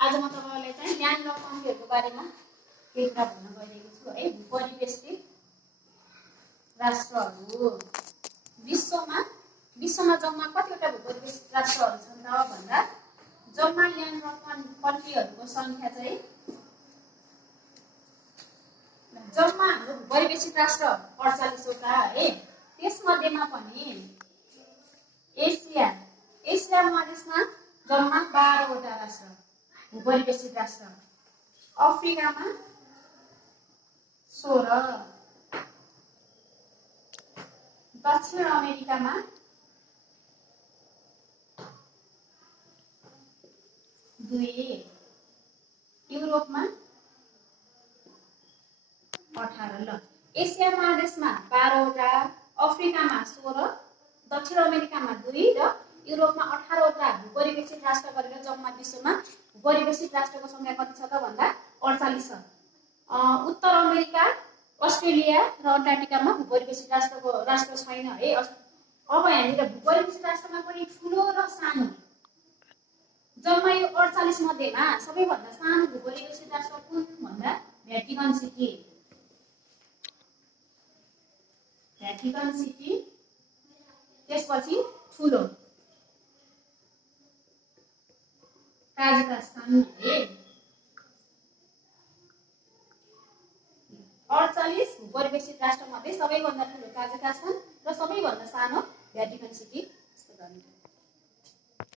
आज म तपाईहरुलाई चाहिँ ज्ञान र कन्टेन्टको बारेमा केही कुरा भन्न गइरहेको छु है। भूपरिवेष्टित राष्ट्रहरू विश्वमा जम्मा कतिवटा भूपरिवेष्टित राष्ट्रहरू छन् त भन्दा जम्मा ल्यान्ड र कन्ट्रीहरूको संख्या चाहिँ जम्मा हाम्रो भूपरिवेष्टित राष्ट्र 48 वटा है। त्यसमध्येमा पनि एसिया महादेशमा जम्मा 12 वटा राष्ट्र भूपरिवेष्टित राष्ट्र, अफ्रिकामा 16, दक्षिण अमेरिकामा 2, युरोपमा 18। ल एसिया महादेशमा 12 वटा, अफ्रिकामा 16, दक्षिण अमेरिकामा 2 र युरोपमा 18 वटा भूपरिवेष्टित राष्ट्र गरेर जम्मा विश्वमा भूपरिवेष्टित राष्ट्रको संख्या कति छ त भन्दा 48 छ। उत्तर अमेरिका, अस्ट्रेलिया र अन्टार्कटिकामा भूपरिवेष्टित राष्ट्र छैन है। अब यहाँनिर भूपरिवेष्टित राष्ट्रमा पनि ठुलो र सानो जम्मा यो 48 मध्येमा सबैभन्दा सानो भूपरिवेष्टित राष्ट्र कुन भन्दा भ्याटिकन सिटी, त्यसपछि ठुलो काजाखस्तान है। 48 भूपरिवेष्टित राष्ट्र मध्ये सबैभन्दा ठुलो काजाखस्तान र सबैभन्दा सानो भ्याटिकन सिटी।